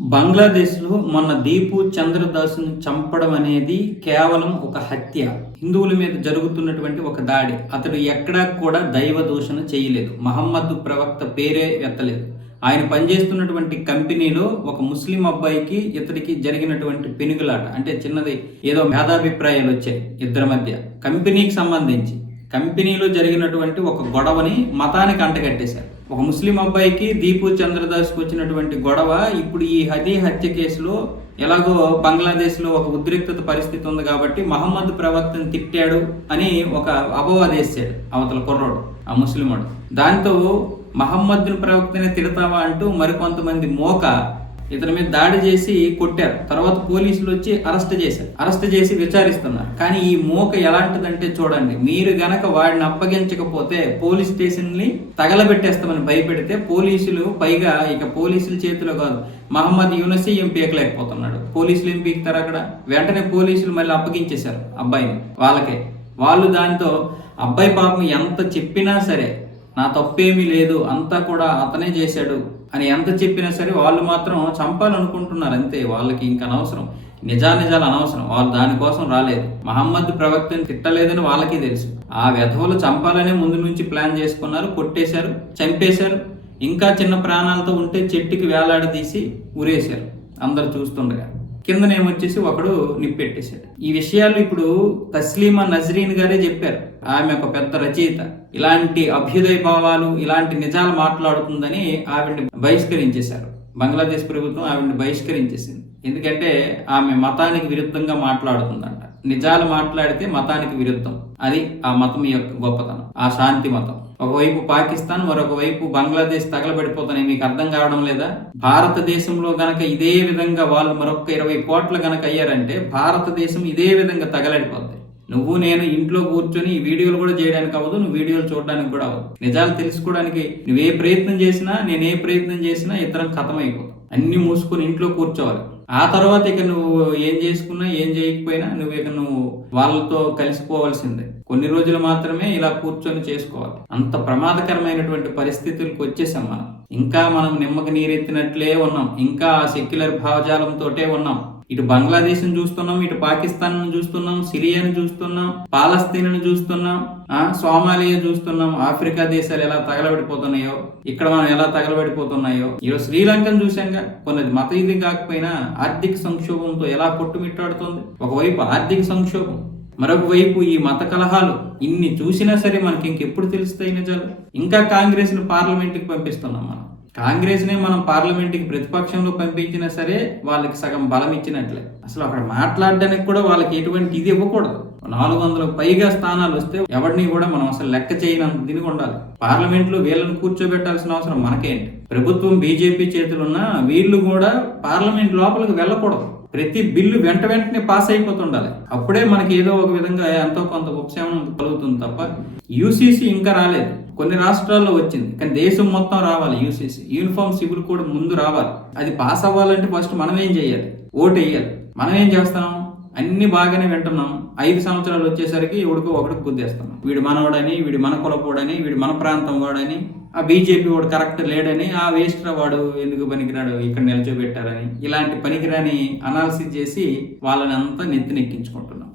బంగ్లాదేశ్లో మొన్న దీపు చంద్రదాస్ను చంపడం అనేది కేవలం ఒక హత్య. హిందువుల మీద జరుగుతున్నటువంటి ఒక దాడి. అతడు ఎక్కడా కూడా దైవ దూషణ చేయలేదు. మహమ్మద్ ప్రవక్త పేరే ఎత్తలేదు. ఆయన పనిచేస్తున్నటువంటి కంపెనీలో ఒక ముస్లిం అబ్బాయికి ఇతడికి జరిగినటువంటి పెనుగులాట. అంటే చిన్నది ఏదో భేదాభిప్రాయాలు వచ్చాయి ఇద్దరి మధ్య. కంపెనీకి సంబంధించి. కంపెనీలో జరిగినటువంటి ఒక గొడవని మతానికి అంటగట్టేశారు. ఒక ముస్లిం అబ్బాయికి దీపు చంద్రదాస్కి వచ్చినటువంటి గొడవ ఇప్పుడు ఈ హదీ హత్య కేసులో ఎలాగో బంగ్లాదేశ్లో ఒక ఉద్రిక్తత పరిస్థితి ఉంది కాబట్టి మహమ్మద్ ప్రవక్తను తిట్టాడు అని ఒక అపవాదేశాడు అవతల కుర్రోడు ఆ ముస్లిముడు. దాంతో మహమ్మద్ ప్రవక్తనే తిడతావా అంటూ మరికొంతమంది మోక ఇతని మీద దాడి చేసి కొట్టారు. తర్వాత పోలీసులు వచ్చి అరెస్ట్ చేశారు. అరెస్ట్ చేసి విచారిస్తున్నారు. కానీ ఈ మూక ఎలాంటిదంటే చూడండి మీరు గనక వాడిని అప్పగించకపోతే పోలీస్ స్టేషన్ని తగలబెట్టేస్తామని భయపెడితే పోలీసులు పైగా ఇక పోలీసుల చేతిలో కాదు మహమ్మద్ యూనసీ ఏం పీకలేకపోతున్నాడు పోలీసులు ఏం పీకుతారు అక్కడ. వెంటనే పోలీసులు మళ్ళీ అప్పగించేశారు అబ్బాయిని వాళ్ళకే. వాళ్ళు దాంతో అబ్బాయి పాపం ఎంత చెప్పినా సరే నా తప్పేమీ లేదు అంతా కూడా అతనే చేశాడు అని ఎంత చెప్పినా సరే వాళ్ళు మాత్రం చంపాలనుకుంటున్నారు అంతే వాళ్ళకి ఇంకా అనవసరం. నిజానిజాలు అనవసరం వాళ్ళు దానికోసం రాలేదు. మహమ్మద్ ప్రవక్తని తిట్టలేదని వాళ్ళకి తెలుసు. ఆ వ్యధవులు చంపాలనే ముందు నుంచి ప్లాన్ చేసుకున్నారు కొట్టేశారు చంపేశారు. ఇంకా చిన్న ప్రాణాలతో ఉంటే చెట్టుకి వేలాడదీసి ఉరేశారు అందరు చూస్తుండగా. కిందనేమొచ్చేసి ఒకడు నిప్పెట్టేశాడు. ఈ విషయాలు ఇప్పుడు తస్లీమా నజరీన్ గారే చెప్పారు. ఆమె ఒక పెద్ద రచయిత. ఇలాంటి అభ్యుదయ భావాలు ఇలాంటి నిజాలు మాట్లాడుతుందని ఆవిడ్ని బహిష్కరించేశారు. బంగ్లాదేశ్ ప్రభుత్వం ఆవిడ్ని బహిష్కరించేసింది. ఎందుకంటే ఆమె మతానికి విరుద్ధంగా మాట్లాడుతుందంట. నిజాలు మాట్లాడితే మతానికి విరుద్ధం. అది ఆ మతం యొక్క గొప్పతనం. ఆ శాంతి మతం. ఒకవైపు పాకిస్తాన్ మరొక వైపు బంగ్లాదేశ్ తగలబడిపోతున్నాయి. మీకు అర్థం కావడం లేదా? భారతదేశంలో గనక ఇదే విధంగా వాళ్ళు మరొక ఇరవై కోట్లు గనక అయ్యారంటే భారతదేశం ఇదే విధంగా తగలడిపోద్ది. నువ్వు నేను ఇంట్లో కూర్చొని ఈ వీడియోలు కూడా చేయడానికి అవ్వదు నువ్వు వీడియోలు చూడడానికి కూడా అవ్వదు. నిజాలు తెలుసుకోవడానికి నువ్వే ప్రయత్నం చేసినా నేనే ప్రయత్నం చేసినా ఇద్దరం కథమైపోతాం అన్ని మూసుకొని ఇంట్లో కూర్చోవాలి. ఆ తర్వాత ఇక నువ్వు ఏం చేసుకున్నా ఏం చేయకపోయినా నువ్వు ఇక నువ్వు వాళ్ళతో కలిసిపోవాల్సిందే. కొన్ని రోజులు మాత్రమే ఇలా కూర్చొని చేసుకోవాలి. అంత ప్రమాదకరమైనటువంటి పరిస్థితులకు వచ్చేసాం మనం. ఇంకా మనం నిమ్మకి నీరెత్తినట్లే ఉన్నాం. ఇంకా ఆ సెక్యులర్ భావజాలంతోటే ఉన్నాం. ఇటు బంగ్లాదేశ్ చూస్తున్నాం ఇటు పాకిస్తాన్ చూస్తున్నాం సిరియాను చూస్తున్నాం పాలస్తీన్ చూస్తున్నాం ఆ సోమాలియా చూస్తున్నాం. ఆఫ్రికా దేశాలు ఎలా తగలబడిపోతున్నాయో ఇక్కడ మనం ఎలా తగలబడిపోతున్నాయో. ఈరోజు శ్రీలంకను చూసాంగా కొన్ని మత ఇది కాకపోయినా ఆర్థిక సంక్షోభంతో ఎలా కొట్టుమిట్టాడుతుంది? ఒకవైపు ఆర్థిక సంక్షోభం మరొకవైపు ఈ మత కలహాలు ఇన్ని చూసినా సరే మనకి ఇంకెప్పుడు తెలుస్తాయి నిజాలు? ఇంకా కాంగ్రెస్ను పార్లమెంట్ పంపిస్తున్నాం మనం. కాంగ్రెస్ నే మనం పార్లమెంట్కి ప్రతిపక్షంలో పంపించినా సరే వాళ్ళకి సగం బలం ఇచ్చినట్లే. అసలు అక్కడ మాట్లాడడానికి కూడా వాళ్ళకి ఎటువంటి ఇది ఇవ్వకూడదు. నాలుగు వందల పైగా స్థానాలు వస్తే ఎవరిని కూడా మనం అసలు లెక్క చేయనంత దీనికి ఉండాలి. పార్లమెంట్లో వీళ్ళని కూర్చోబెట్టాల్సిన అవసరం మనకేంటి? ప్రభుత్వం బీజేపీ చేతులున్నా వీళ్ళు కూడా పార్లమెంట్ లోపలికి వెళ్ళకూడదు. ప్రతి బిల్లు వెంట వెంటనే పాస్ అయిపోతుండాలి. అప్పుడే మనకి ఏదో ఒక విధంగా ఎంతో కొంత ఉపశమనం కలుగుతుంది తప్ప యూసీసీ ఇంకా రాలేదు. కొన్ని రాష్ట్రాల్లో వచ్చింది కానీ దేశం మొత్తం రావాలి యూసీసీ. యూనిఫామ్ సివిల్ కూడా ముందు రావాలి. అది పాస్ అవ్వాలంటే ఫస్ట్ మనం ఏం చేయాలి? ఓటు వేయాలి. మనం ఏం చేస్తాం? అన్ని బాగానే వింటున్నాం. ఐదు సంవత్సరాలు వచ్చేసరికి ఎవడికో ఒకటి గుద్దేస్తున్నాం. వీడు మనవాడని వీడు మన కులపోడని వీడు మన ప్రాంతం వాడని ఆ బీజేపీ వాడు కరెక్ట్ లేడని ఆ వేస్ట్ వాడు ఎందుకు పనికిరాడు ఇక్కడ నిల్చోబెట్టారని ఇలాంటి పనికిరాని అనాలిసిస్ చేసి వాళ్ళని అంతా నెత్తినెక్కించుకుంటున్నారు